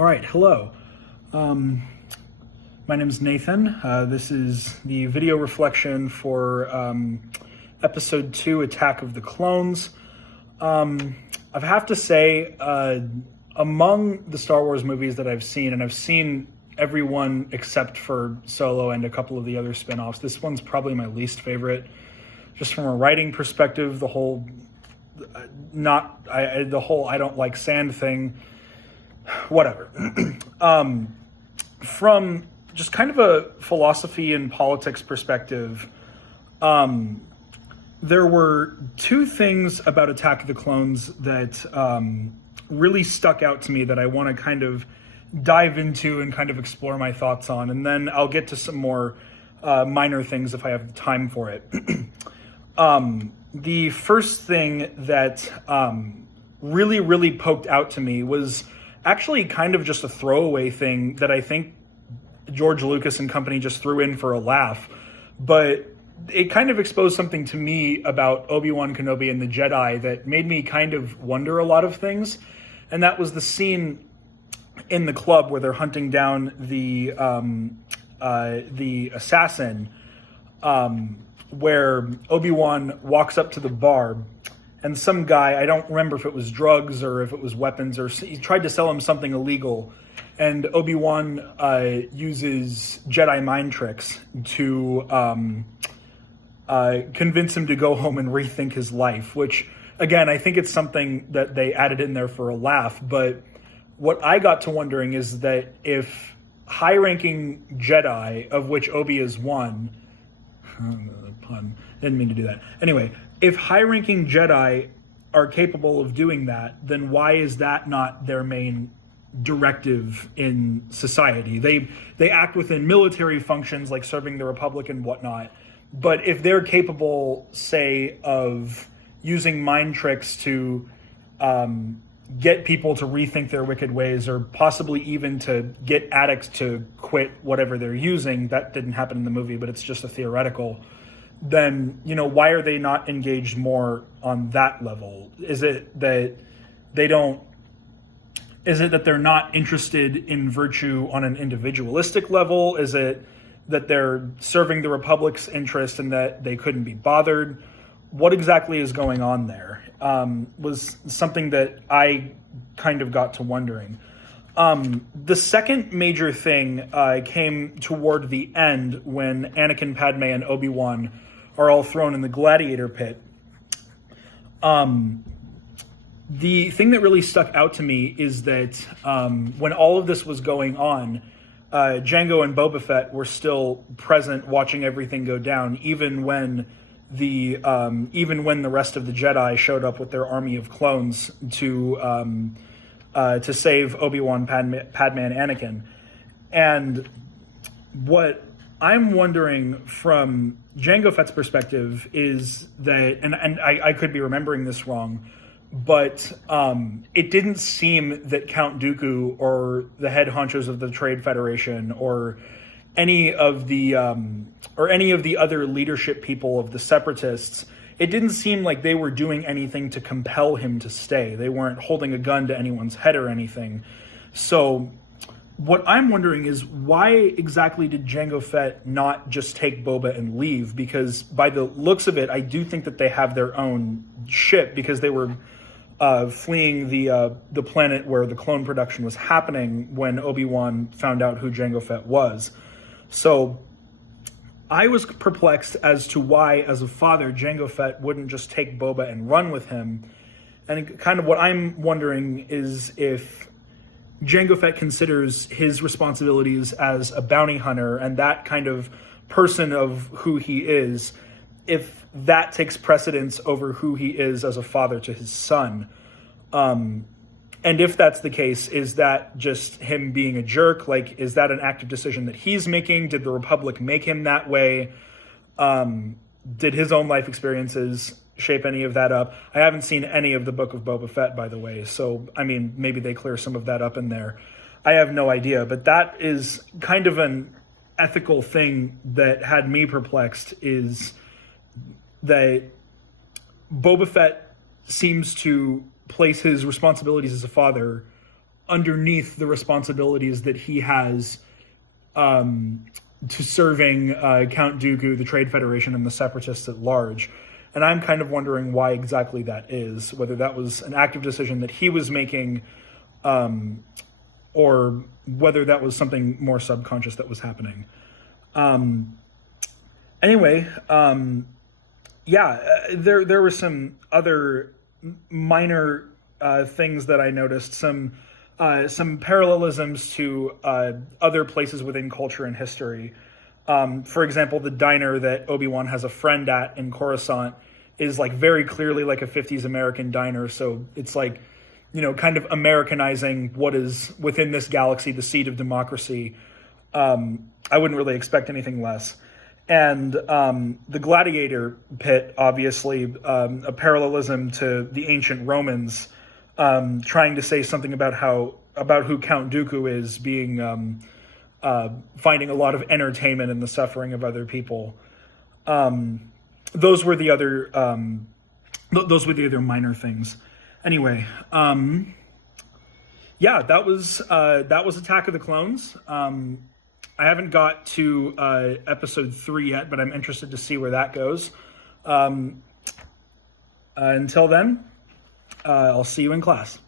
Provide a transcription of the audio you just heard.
All right, hello. My name is Nathan. This is the video reflection for episode 2, Attack of the Clones. I have to say, among the Star Wars movies that I've seen, and I've seen everyone except for Solo and a couple of the other spin-offs, this one's probably my least favorite. Just from a writing perspective, the whole I don't like sand thing, whatever. From just kind of a philosophy and politics perspective, there were two things about Attack of the Clones that really stuck out to me that I want to kind of dive into and kind of explore my thoughts on, and then I'll get to some more minor things if I have time for it. The first thing that really poked out to me was actually kind of just a throwaway thing that I think George Lucas and company just threw in for a laugh, but it kind of exposed something to me about Obi-Wan Kenobi and the Jedi that made me kind of wonder a lot of things, and that was the scene in the club where they're hunting down the assassin, where Obi-Wan walks up to the bar, and some guy, I don't remember if it was drugs or if it was weapons, or he tried to sell him something illegal, and Obi-Wan uses Jedi mind tricks to convince him to go home and rethink his life, which, again, I think it's something that they added in there for a laugh, but what I got to wondering is that if high-ranking Jedi, of which Obi is one, pun, didn't mean to do that. Anyway, if high-ranking Jedi are capable of doing that, then why is that not their main directive in society? They act within military functions like serving the Republic and whatnot, but if they're capable, say, of using mind tricks to get people to rethink their wicked ways, or possibly even to get addicts to quit whatever they're using, that didn't happen in the movie, but it's just a theoretical, then, why are they not engaged more on that level? Is it that they're not interested in virtue on an individualistic level? Is it that they're serving the Republic's interest and that they couldn't be bothered? What exactly is going on there? Was something that I kind of got to wondering. The second major thing came toward the end when Anakin, Padme, and Obi-Wan are all thrown in the gladiator pit. The thing that really stuck out to me is that when all of this was going on, Jango and Boba Fett were still present, watching everything go down, even when the rest of the Jedi showed up with their army of clones to save Obi-Wan, Padme, and Anakin. And what I'm wondering from Jango Fett's perspective is that, and I could be remembering this wrong, but it didn't seem that Count Dooku or the head honchos of the Trade Federation or any of the other leadership people of the Separatists, it didn't seem like they were doing anything to compel him to stay. They weren't holding a gun to anyone's head or anything. So what I'm wondering is, why exactly did Jango Fett not just take Boba and leave? Because by the looks of it, I do think that they have their own ship, because they were fleeing the planet where the clone production was happening when Obi-Wan found out who Jango Fett was. So I was perplexed as to why, as a father, Jango Fett wouldn't just take Boba and run with him. And kind of what I'm wondering is if Jango Fett considers his responsibilities as a bounty hunter and that kind of person of who he is, if that takes precedence over who he is as a father to his son. And if that's the case, is that just him being a jerk? Like, is that an active decision that he's making? Did the Republic make him that way? Did his own life experiences shape any of that up? I haven't seen any of the Book of Boba Fett, by the way, so, I mean, maybe they clear some of that up in there. I have no idea, but that is kind of an ethical thing that had me perplexed, is that Boba Fett seems to place his responsibilities as a father underneath the responsibilities that he has to serving Count Dooku, the Trade Federation, and the Separatists at large. And I'm kind of wondering why exactly that is, whether that was an active decision that he was making, or whether that was something more subconscious that was happening. Anyway, there were some other minor things that I noticed, some parallelisms to other places within culture and history. For example, the diner that Obi-Wan has a friend at in Coruscant is like very clearly like a 50s American diner. So it's like, kind of Americanizing what is within this galaxy, the seat of democracy. I wouldn't really expect anything less. And the gladiator pit, obviously, a parallelism to the ancient Romans, trying to say something about who Count Dooku is, being finding a lot of entertainment in the suffering of other people. Those were the other minor things. Anyway, that was Attack of the Clones. I haven't got to episode 3 yet, but I'm interested to see where that goes. Until then, I'll see you in class.